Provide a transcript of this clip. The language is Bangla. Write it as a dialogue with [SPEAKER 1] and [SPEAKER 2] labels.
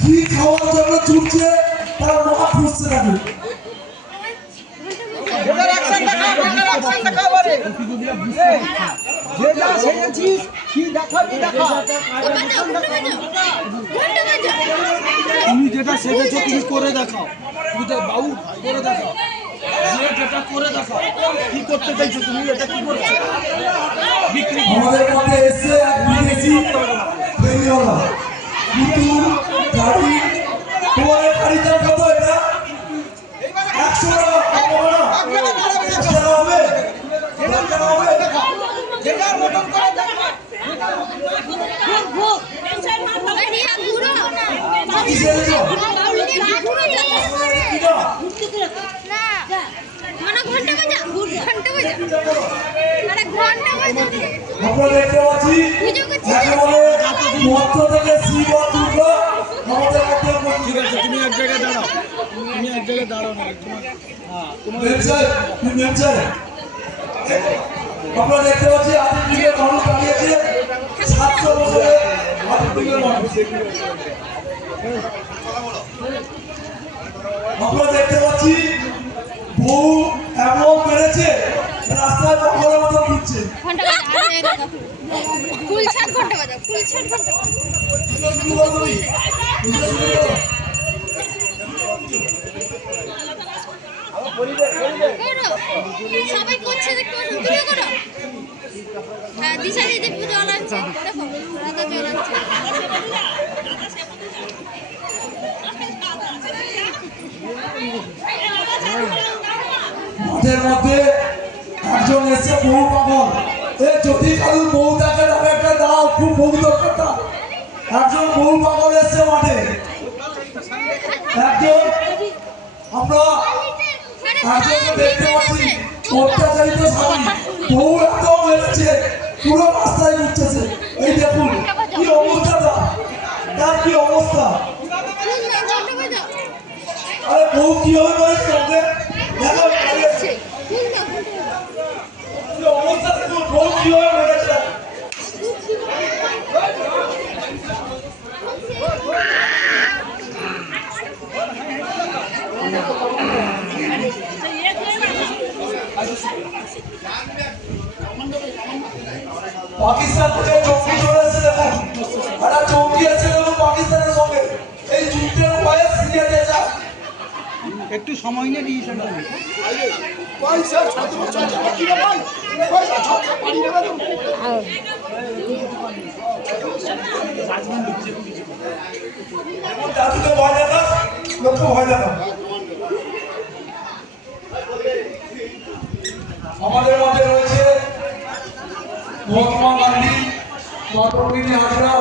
[SPEAKER 1] কি খাওয়ার জন্য ছুটছে তারা মহা খুঁজতে থাকে।
[SPEAKER 2] ওটার অ্যাকশন দেখা ওটার অ্যাকশন দেখা বারে যে যা সেজেছিস কি দেখাবি দেখা?
[SPEAKER 3] তুমি যেটা সেজেছো তুমি করে দেখাও। তুমি তো বাবু করে দেখাও। যেটা করে দেখাও কি করতে চাইছো তুমি এটা কি করছ? বিক্রি
[SPEAKER 1] আমাদের মধ্যে এসছে এক বিদেশি দেখতে পাচ্ছি একেবারে মধ্য থেকে শিব
[SPEAKER 3] আছে তুমি এক জায়গায় দাঁড়াও তুমি এক জায়গায় দাঁড়াও না
[SPEAKER 1] তুমি আমরা দেখতে পাচ্ছি আদির যুগের মানুষ দাঁড়িয়েছে সাতশো বছরে আদির যুগের মানুষ আমরা দেখতে পাচ্ছি, বউ এমন বেড়েছে, রাস্তায় পাগলের মতো ঘুরছে।
[SPEAKER 4] সবাই করছে দেখতে পাচ্ছ করো। হ্যাঁ দেখো
[SPEAKER 1] মধ্যে একজন এসে বউ পাগল। এ যদি কারুর বউ থাকে তবে একটা দাও, খুব বউ একজন বউ পাগল এসছে মাঠে। একজন, আমরা একজনকে দেখতে পাচ্ছি, অত্যাচারিত স্বামী। বউ এত মেরেছে, পুরো রাস্তায় ঘুরতেছে। এই দেখুন, কি অবস্থা তার। কি অবস্থা? আরে বউ কীভাবে মেরেছে ওকে দেখো দাঁড়িয়ে
[SPEAKER 4] ফুল না ঘণ্টা বাজা
[SPEAKER 1] কি অবস্থা দেখুন বউ কীভাবে মেরেছে পাকিস্তান থেকে চৌকি চলে এসেছে দেখুন। একটা চৌকি আছে দেখুন পাকিস্তানের সঙ্গে। এই যুদ্ধের উপায়ে সিরিয়া দিয়ে
[SPEAKER 3] একটু সময় নিয়ে ডিসিশন করবে
[SPEAKER 2] পয়সা ছাত্র ছাত্র কি রে ভাই পয়সা ছাত্র পারি না তো
[SPEAKER 1] দাদুকে ভয় দেখা লোককে ভয় দেখা আমাদের মধ্যে রয়েছে মহাত্মা গান্ধী মাতঙ্গিনী হাজরা